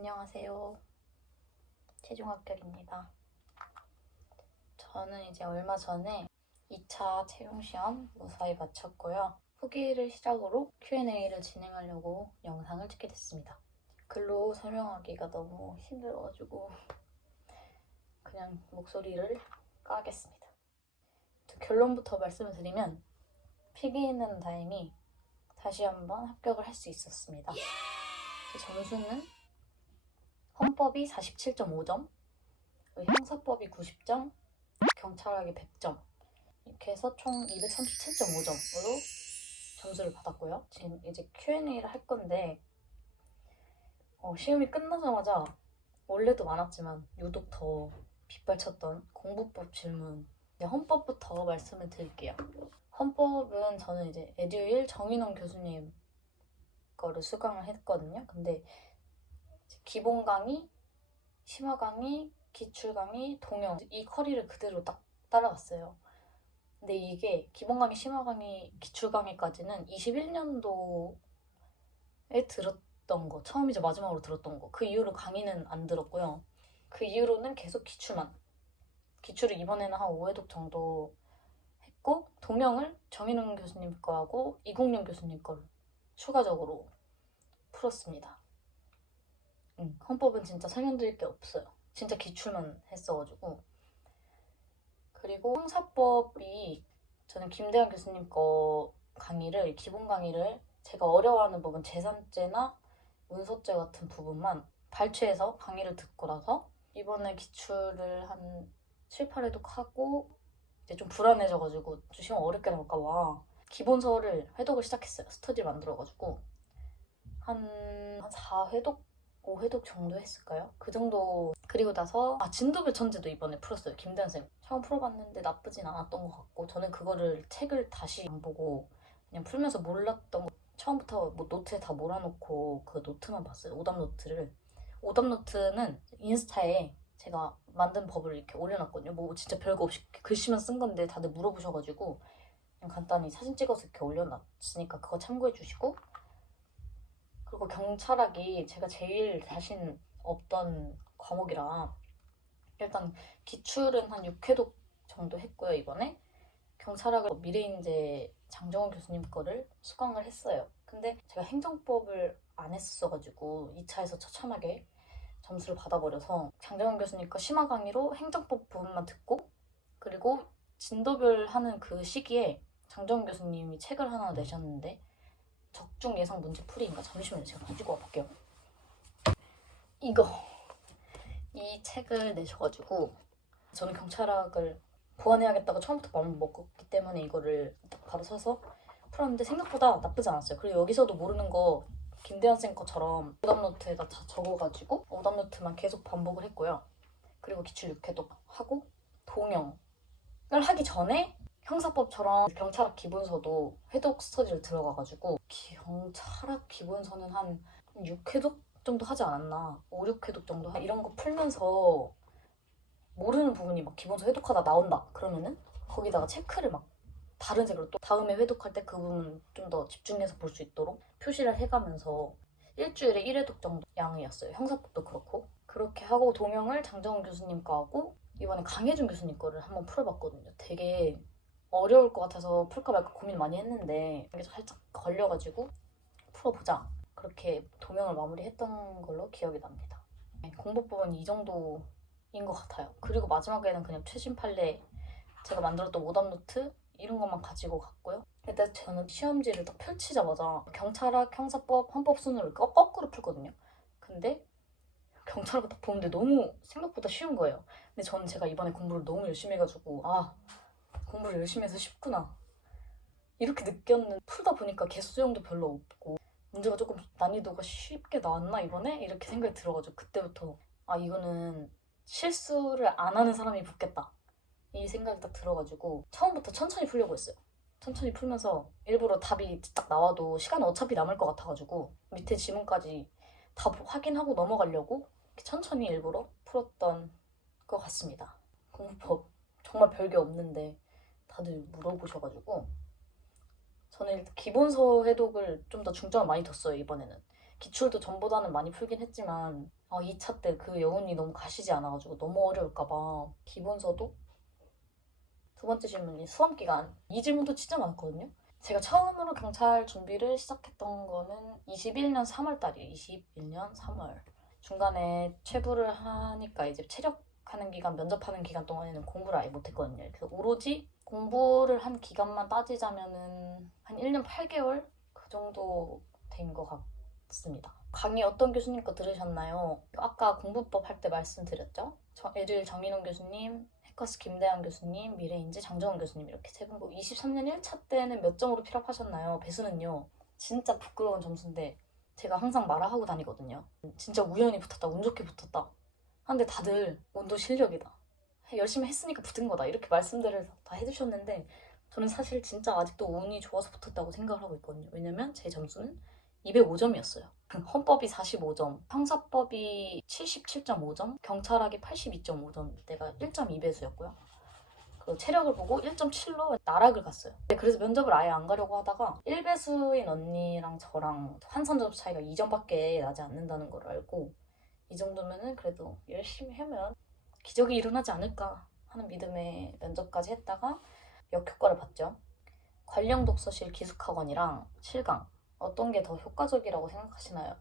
안녕하세요. 최종 합격입니다. 저는 이제 얼마 전에 2차 채용시험 무사히 마쳤고요. 후기를 시작으로 Q&A를 진행하려고 영상을 찍게 됐습니다. 글로 설명하기가 너무 힘들어가지고 그냥 목소리를 까겠습니다. 결론부터 말씀을 드리면 필기는 다행히 다시 한번 합격을 할 수 있었습니다. 제 점수는 헌법이 47.5점, 형사법이 90점, 경찰학이 100점 이렇게 해서 총 237.5점으로 점수를 받았고요. 지금 이제 Q&A를 할 건데 시험이 끝나자마자 원래도 많았지만 유독 더 빗발쳤던 공부법 질문, 헌법부터 말씀을 드릴게요. 헌법은 저는 이제 에듀1 정인원 교수님 거를 수강을 했거든요. 근데 기본 강의, 심화 강의, 기출 강의, 동영 이 커리를 그대로 딱 따라갔어요. 근데 이게 기본 강의, 심화 강의, 기출 강의까지는 21년도에 들었던 거, 처음이자 마지막으로 들었던 거. 그 이후로 강의는 안 들었고요. 그 이후로는 계속 기출을 이번에는 한 5회독 정도 했고, 동영을 정인웅 교수님 거하고 이국령 교수님 걸 추가적으로 풀었습니다. 헌법은 진짜 설명드릴 게 없어요. 진짜 기출만 했어가지고. 그리고 형사법이 저는 김대현 교수님 거 강의를, 기본 강의를 제가 어려워하는 부분, 재산죄나 문서죄 같은 부분만 발췌해서 강의를 듣고 나서 이번에 기출을 한 7, 8회독 하고 이제 좀 불안해져가지고 좀 시험 어렵게 나올까 봐 기본서를 회독을 시작했어요. 스터디를 만들어가지고 한 4회독? 5회독 정도 했을까요? 그 정도. 그리고 나서 진도별 천재도 이번에 풀었어요. 김대현 쌤 처음 풀어봤는데 나쁘진 않았던 것 같고, 저는 그거를 책을 다시 안 보고 그냥 풀면서 몰랐던 거 처음부터 뭐 노트에 다 몰아놓고 그 노트만 봤어요. 오답 노트를. 오답 노트는 인스타에 제가 만든 법을 이렇게 올려놨거든요. 뭐 진짜 별거 없이 글씨만 쓴 건데 다들 물어보셔가지고 그냥 간단히 사진 찍어서 이렇게 올려놨으니까 그거 참고해 주시고, 그리고 경찰학이 제가 제일 자신 없던 과목이라 일단 기출은 한 6회독 정도 했고요. 이번에 경찰학을 미래인재 장정훈 교수님 거를 수강을 했어요. 근데 제가 행정법을 안 했었어가지고 2차에서 처참하게 점수를 받아버려서 장정훈 교수님 거 심화 강의로 행정법 부분만 듣고, 그리고 진도별 하는 그 시기에 장정훈 교수님이 책을 하나 내셨는데 적중 예상 문제 풀이인가? 잠시만요. 제가 가지고 와볼게요. 이 책을 내셔가지고 저는 경찰학을 보완해야겠다고 처음부터 마음을 먹었기 때문에 이거를 딱 바로 사서 풀었는데 생각보다 나쁘지 않았어요. 그리고 여기서도 모르는 거 김대현 쌤 것처럼 오답노트에다 다 적어가지고 오답노트만 계속 반복을 했고요. 그리고 기출 6회독 하고 동영을 하기 전에 형사법처럼 경찰학 기본서도 회독 스터디를 들어가가지고 경찰학 기본서는 한 6회독 정도 하지 않았나, 5, 6회독 정도 이런 거 풀면서 모르는 부분이 막 기본서 회독하다 나온다 그러면은 거기다가 체크를 막 다른 색으로 또 다음에 회독할 때 그 부분 좀 더 집중해서 볼 수 있도록 표시를 해가면서 일주일에 1회독 정도 양이었어요. 형사법도 그렇고. 그렇게 하고 동영을 장정훈 교수님 거 하고 이번에 강혜준 교수님 거를 한번 풀어봤거든요. 되게 어려울 것 같아서 풀까 말까 고민 많이 했는데 이게 살짝 걸려가지고 풀어보자, 그렇게 동영을 마무리했던 걸로 기억이 납니다. 공부법은 이 정도인 것 같아요. 그리고 마지막에는 그냥 최신 판례 제가 만들었던 오답노트 이런 것만 가지고 갔고요. 일단 저는 시험지를 딱 펼치자마자 경찰학, 형사법, 헌법 순으로 거꾸로 풀거든요. 근데 경찰학을 딱 보는데 너무 생각보다 쉬운 거예요. 근데 저는 제가 이번에 공부를 너무 열심히 해가지고 공부를 열심히 해서 쉽구나 이렇게 느꼈는데, 풀다 보니까 개수 수용도 별로 없고 문제가 조금 난이도가 쉽게 나왔나 이번에? 이렇게 생각이 들어가지고 그때부터 이거는 실수를 안 하는 사람이 붙겠다 이 생각이 딱 들어가지고 처음부터 천천히 풀려고 했어요. 천천히 풀면서 일부러 답이 딱 나와도 시간은 어차피 남을 것 같아가지고 밑에 지문까지 다 확인하고 넘어가려고 천천히 일부러 풀었던 것 같습니다. 공부법 정말 별게 없는데 다들 물어보셔가지고 저는 일단 기본서 회독을 좀 더 중점을 많이 뒀어요. 이번에는 기출도 전보다는 많이 풀긴 했지만 2차 때 그 여운이 너무 가시지 않아가지고 너무 어려울까봐 기본서도. 두 번째 질문이 수험기간. 이 질문도 진짜 많거든요. 제가 처음으로 경찰 준비를 시작했던 거는 21년 3월 달이에요. 21년 3월. 중간에 체부를 하니까 이제 체력하는 기간, 면접하는 기간 동안에는 공부를 아예 못했거든요. 그래서 오로지 공부를 한 기간만 따지자면은 한 1년 8개월? 그 정도 된 것 같습니다. 강의 어떤 교수님 거 들으셨나요? 아까 공부법 할 때 말씀드렸죠? 에듀윌 정인홍 교수님, 해커스 김대한 교수님, 미래인지 장정원 교수님 이렇게 세 분. 23년 1차 때는 몇 점으로 필합하셨나요? 배수는요. 진짜 부끄러운 점수인데 제가 항상 말하고 다니거든요. 진짜 우연히 붙었다, 운 좋게 붙었다. 근데 다들 운도 실력이다. 열심히 했으니까 붙은 거다. 이렇게 말씀들을 다 해주셨는데 저는 사실 진짜 아직도 운이 좋아서 붙었다고 생각을 하고 있거든요. 왜냐면 제 점수는 205점이었어요. 헌법이 45점, 형사법이 77.5점, 경찰학이 82.5점, 내가 1.2배수였고요. 그 체력을 보고 1.7로 나락을 갔어요. 그래서 면접을 아예 안 가려고 하다가 1배수인 언니랑 저랑 환산 점수 차이가 2점밖에 나지 않는다는 걸 알고 이 정도면은 그래도 열심히 하면 기적이 일어나지 않을까 하는 믿음에 면접까지 했다가 역효과를 봤죠. 관령 독서실 기숙학원이랑 실강 어떤 게 더 효과적이라고 생각하시나요?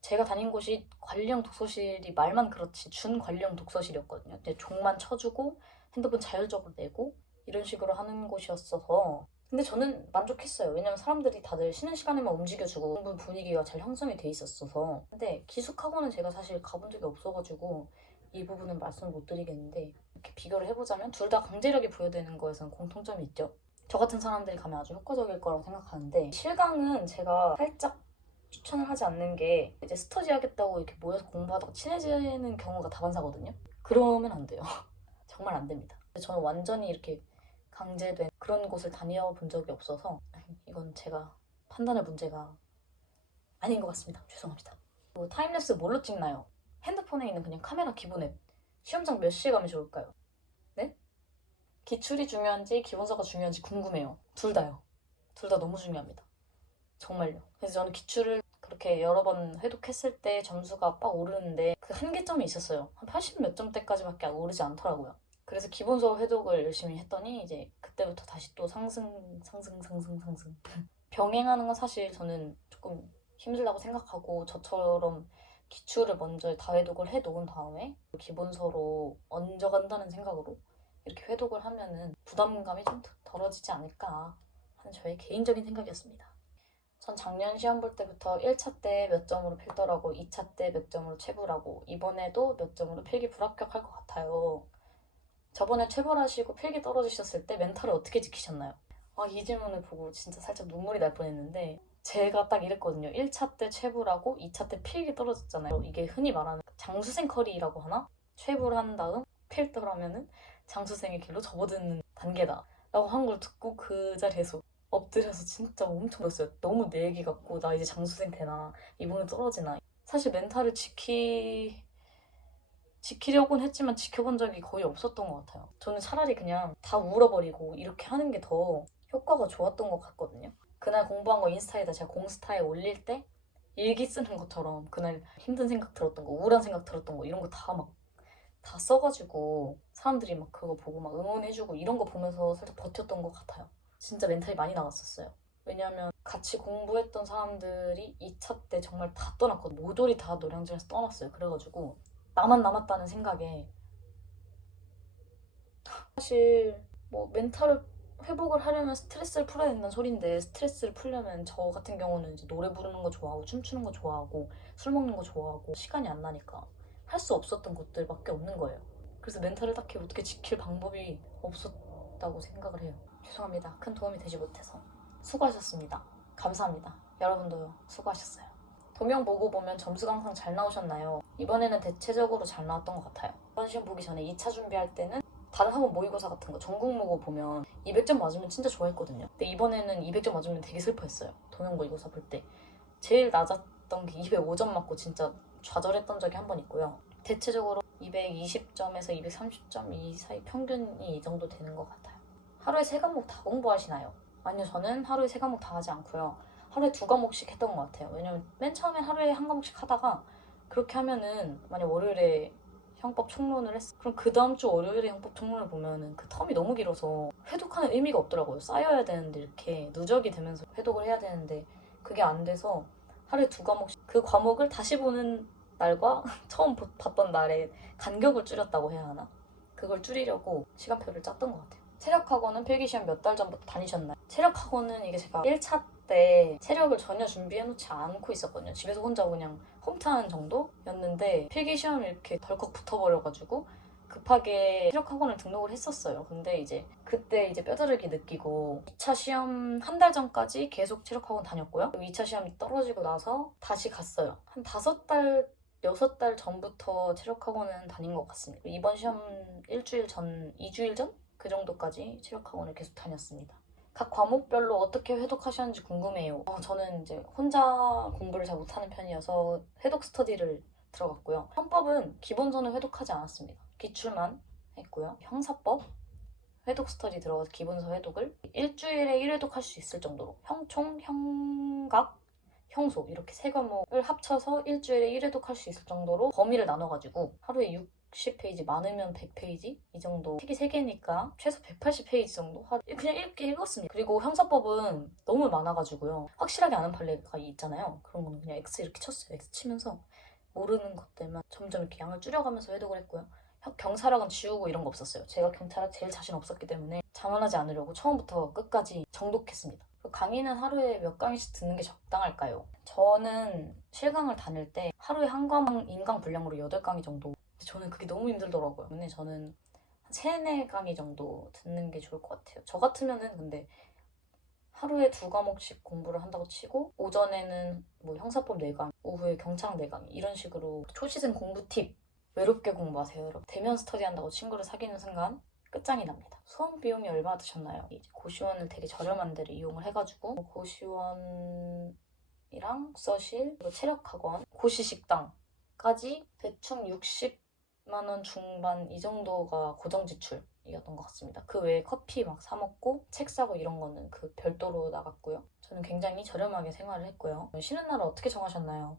제가 다닌 곳이 관령 독서실이 말만 그렇지 준관령 독서실이었거든요. 근데 종만 쳐주고 핸드폰 자율적으로 내고 이런 식으로 하는 곳이었어서 근데 저는 만족했어요. 왜냐면 사람들이 다들 쉬는 시간에만 움직여주고 공부 분위기가 잘 형성이 돼 있었어서. 근데 기숙학원은 제가 사실 가본 적이 없어가지고 이 부분은 말씀을 못 드리겠는데 이렇게 비교를 해보자면 둘 다 강제력이 부여되는 거에서는 공통점이 있죠. 저 같은 사람들이 가면 아주 효과적일 거라고 생각하는데 실강은 제가 살짝 추천을 하지 않는 게 이제 스터디 하겠다고 이렇게 모여서 공부하다가 친해지는 경우가 다반사거든요. 그러면 안 돼요. 정말 안 됩니다. 저는 완전히 이렇게 강제된 그런 곳을 다녀본 적이 없어서 이건 제가 판단할 문제가 아닌 것 같습니다. 죄송합니다. 타임랩스 뭘로 찍나요? 핸드폰에 있는 그냥 카메라 기본 앱. 시험장 몇 시에 가면 좋을까요? 네? 기출이 중요한지 기본서가 중요한지 궁금해요. 둘 다요. 둘 다 너무 중요합니다. 정말요. 그래서 저는 기출을 그렇게 여러 번 회독했을 때 점수가 빡 오르는데 그 한계점이 있었어요. 한 80 몇 점대까지밖에 오르지 않더라고요. 그래서 기본서 회독을 열심히 했더니 이제 그때부터 다시 또 상승. 병행하는 건 사실 저는 조금 힘들다고 생각하고 저처럼 기출을 먼저 다 회독을 해놓은 다음에 기본서로 얹어간다는 생각으로 이렇게 회독을 하면은 부담감이 좀 덜어지지 않을까 하는 저의 개인적인 생각이었습니다. 전 작년 시험 볼 때부터 1차 때 몇 점으로 필더라고, 2차 때 몇 점으로 체불하고 이번에도 몇 점으로 필기 불합격할 것 같아요. 저번에 체불하시고 필기 떨어지셨을 때 멘탈을 어떻게 지키셨나요? 이 질문을 보고 진짜 살짝 눈물이 날 뻔했는데 제가 딱 이랬거든요. 1차 때 체불하고 2차 때 필기 떨어졌잖아요. 이게 흔히 말하는 장수생 커리라고 하나? 체불한 다음 필더라면은 장수생의 길로 접어드는 단계다 라고 한 걸 듣고 그 자리에서 엎드려서 진짜 엄청 울었어요. 너무 내 얘기 같고 나 이제 장수생 되나 이번에 떨어지나. 사실 멘탈을 지키려고는 했지만 지켜본 적이 거의 없었던 것 같아요. 저는 차라리 그냥 다 울어버리고 이렇게 하는 게 더 효과가 좋았던 것 같거든요. 그날 공부한 거 인스타에다 제가 공스타에 올릴 때 일기 쓰는 것처럼 그날 힘든 생각 들었던 거, 우울한 생각 들었던 거 이런 거 다 써가지고 사람들이 막 그거 보고 막 응원해주고 이런 거 보면서 살짝 버텼던 것 같아요. 진짜 멘탈이 많이 나갔었어요. 왜냐면 같이 공부했던 사람들이 2차 때 정말 다 떠났거든요. 모조리 다 노량진에서 떠났어요. 그래가지고 나만 남았다는 생각에 사실 멘탈을 회복을 하려면 스트레스를 풀어야 된다는 소린데 스트레스를 풀려면 저 같은 경우는 이제 노래 부르는 거 좋아하고 춤추는 거 좋아하고 술 먹는 거 좋아하고 시간이 안 나니까 할 수 없었던 것들밖에 없는 거예요. 그래서 멘탈을 딱히 어떻게 지킬 방법이 없었다고 생각을 해요. 죄송합니다. 큰 도움이 되지 못해서. 수고하셨습니다. 감사합니다. 여러분도 수고하셨어요. 도면 보고 보면 점수가 항상 잘 나오셨나요? 이번에는 대체적으로 잘 나왔던 것 같아요. 이번 시험 보기 전에 2차 준비할 때는 다른 학원 모의고사 같은 거 전국 모고 보면 200점 맞으면 진짜 좋아했거든요. 근데 이번에는 200점 맞으면 되게 슬퍼했어요. 도면 모의고사 볼 때. 제일 낮았던 게 205점 맞고 진짜 좌절했던 적이 한 번 있고요. 대체적으로 220점에서 230점 이 사이 평균이 이 정도 되는 것 같아요. 하루에 3과목 다 공부하시나요? 아니요, 저는 하루에 3과목 다 하지 않고요. 하루에 2과목씩 했던 것 같아요. 왜냐면 맨 처음에 하루에 1과목씩 하다가 그렇게 하면은 만약 월요일에 형법 총론을 했어. 그럼 그 다음 주 월요일에 형법 총론을 보면은 그 텀이 너무 길어서 회독하는 의미가 없더라고요. 쌓여야 되는데 이렇게 누적이 되면서 회독을 해야 되는데 그게 안 돼서 하루에 2과목씩 그 과목을 다시 보는 날과 처음 봤던 날의 간격을 줄였다고 해야 하나? 그걸 줄이려고 시간표를 짰던 것 같아요. 체력학원은 필기시험 몇 달 전부터 다니셨나요? 체력학원은 이게 제가 1차 때 체력을 전혀 준비해놓지 않고 있었거든요. 집에서 혼자 그냥 홈트하는 정도였는데 필기시험이 이렇게 덜컥 붙어버려가지고 급하게 체력학원을 등록을 했었어요. 근데 이제 그때 이제 뼈저리기 느끼고 2차 시험 1달 전까지 계속 체력학원 다녔고요. 2차 시험이 떨어지고 나서 다시 갔어요. 한 5달 6달 전부터 체력학원은 다닌 것 같습니다. 이번 시험 일주일 전, 2주일 전? 그 정도까지 체력학원을 계속 다녔습니다. 각 과목별로 어떻게 회독하셨는지 궁금해요. 저는 이제 혼자 공부를 잘 못하는 편이어서 회독 스터디를 들어갔고요. 형법은 기본서는 회독하지 않았습니다. 기출만 했고요. 형사법, 회독 스터디 들어가서 기본서 회독을 일주일에 1회독 할 수 있을 정도로 형총, 형각, 형소 이렇게 3과목을 합쳐서 일주일에 1회독 할 수 있을 정도로 범위를 나눠가지고 하루에 60페이지 많으면 100페이지 이 정도 책이 3개니까 최소 180페이지 정도 그냥 읽었습니다. 그리고 형사법은 너무 많아가지고요. 확실하게 아는 판례가 있잖아요. 그런 거는 그냥 X 이렇게 쳤어요. X 치면서 모르는 것들만 점점 이렇게 양을 줄여가면서 회독을 했고요. 경찰학은 지우고 이런 거 없었어요. 제가 경찰학 제일 자신 없었기 때문에 자만하지 않으려고 처음부터 끝까지 정독했습니다. 강의는 하루에 몇 강의씩 듣는 게 적당할까요? 저는 실강을 다닐 때 하루에 한 과목 인강 분량으로 8강의 정도. 저는 그게 너무 힘들더라고요. 근데 저는 한 3, 4강의 정도 듣는 게 좋을 것 같아요. 저 같으면은 근데 하루에 2과목씩 공부를 한다고 치고 오전에는 뭐 형사법 4강, 오후에 경찰학 4강 이런 식으로 초시생 공부 팁 외롭게 공부하세요. 여러분. 대면 스터디 한다고 친구를 사귀는 순간 끝장이 납니다. 수험 비용이 얼마나 드셨나요? 이제 고시원을 되게 저렴한 데를 이용을 해가지고 고시원이랑 독서실, 그리고 체력학원, 고시식당까지 대충 60만 원 중반 이 정도가 고정 지출이었던 것 같습니다. 그 외에 커피 막 사 먹고 책 사고 이런 거는 그 별도로 나갔고요. 저는 굉장히 저렴하게 생활을 했고요. 쉬는 날은 어떻게 정하셨나요?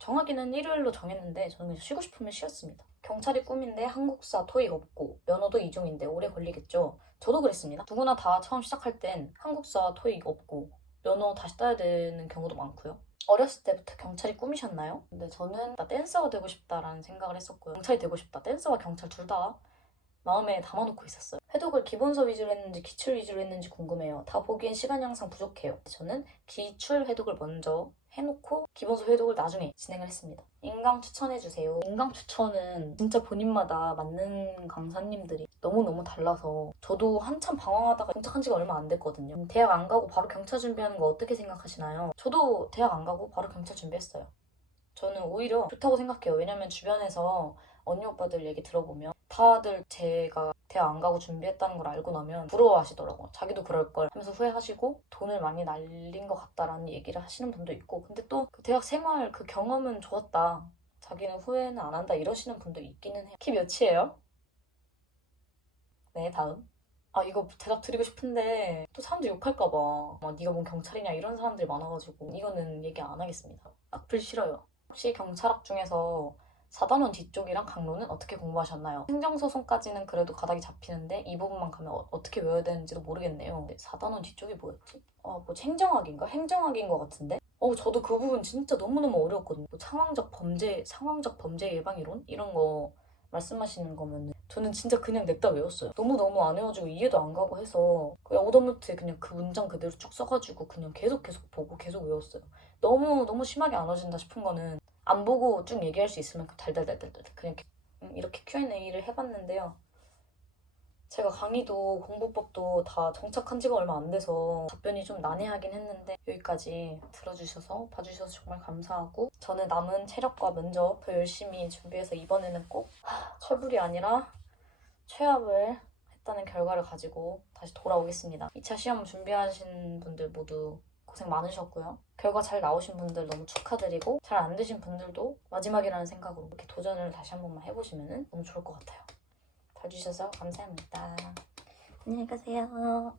정하기는 일요일로 정했는데 저는 그냥 쉬고 싶으면 쉬었습니다. 경찰이 꿈인데 한국사 토익 없고 면허도 2종인데 오래 걸리겠죠? 저도 그랬습니다. 누구나 다 처음 시작할 땐 한국사 토익 없고 면허 다시 따야 되는 경우도 많고요. 어렸을 때부터 경찰이 꿈이셨나요? 근데 저는 나 댄서가 되고 싶다라는 생각을 했었고요. 경찰이 되고 싶다. 댄서와 경찰 둘 다 마음에 담아놓고 있었어요. 회독을 기본서 위주로 했는지 기출 위주로 했는지 궁금해요. 다 보기엔 시간이 항상 부족해요. 저는 기출 회독을 먼저 해놓고 기본서 회독을 나중에 진행을 했습니다. 인강 추천해주세요. 인강 추천은 진짜 본인마다 맞는 강사님들이 너무너무 달라서 저도 한참 방황하다가 정착한 지가 얼마 안 됐거든요. 대학 안 가고 바로 경찰 준비하는 거 어떻게 생각하시나요? 저도 대학 안 가고 바로 경찰 준비했어요. 저는 오히려 좋다고 생각해요. 왜냐면 주변에서 언니 오빠들 얘기 들어보면 다들 제가 대학 안 가고 준비했다는 걸 알고 나면 부러워하시더라고요. 자기도 그럴 걸 하면서 후회하시고 돈을 많이 날린 것 같다라는 얘기를 하시는 분도 있고 근데 또 그 대학 생활 그 경험은 좋았다. 자기는 후회는 안 한다 이러시는 분도 있기는 해요. 키 몇이에요? 네, 다음. 이거 대답 드리고 싶은데 또 사람들이 욕할까 봐. 네가 뭔 경찰이냐 이런 사람들이 많아가지고 이거는 얘기 안 하겠습니다. 악플 싫어요. 혹시 경찰학 중에서 4단원 뒤쪽이랑 강론은 어떻게 공부하셨나요? 행정소송까지는 그래도 가닥이 잡히는데 이 부분만 가면 어떻게 외워야 되는지도 모르겠네요. 4단원 뒤쪽이 뭐였지? 뭐 행정학인가? 행정학인 것 같은데? 저도 그 부분 진짜 너무너무 어려웠거든요. 뭐 상황적 범죄 예방 이론? 이런 거 말씀하시는 거면 저는 진짜 그냥 냅다 외웠어요. 너무너무 안 외워지고 이해도 안 가고 해서 그냥 오더노트에 그냥 그 문장 그대로 쭉 써가지고 그냥 계속 보고 계속 외웠어요. 너무 심하게 안 와진다 싶은 거는 안 보고 쭉 얘기할 수 있을 만큼 달달달달 그냥 이렇게 Q&A를 해봤는데요. 제가 강의도 공부법도 다 정착한 지가 얼마 안 돼서 답변이 좀 난해하긴 했는데 여기까지 들어주셔서 봐주셔서 정말 감사하고 저는 남은 체력과 면접 더 열심히 준비해서 이번에는 꼭 철불이 아니라 최합을 했다는 결과를 가지고 다시 돌아오겠습니다. 2차 시험 준비하신 분들 모두 고생 많으셨고요. 결과 잘 나오신 분들 너무 축하드리고 잘 안 되신 분들도 마지막이라는 생각으로 이렇게 도전을 다시 한 번만 해보시면 너무 좋을 것 같아요. 봐주셔서 감사합니다. 안녕히 가세요.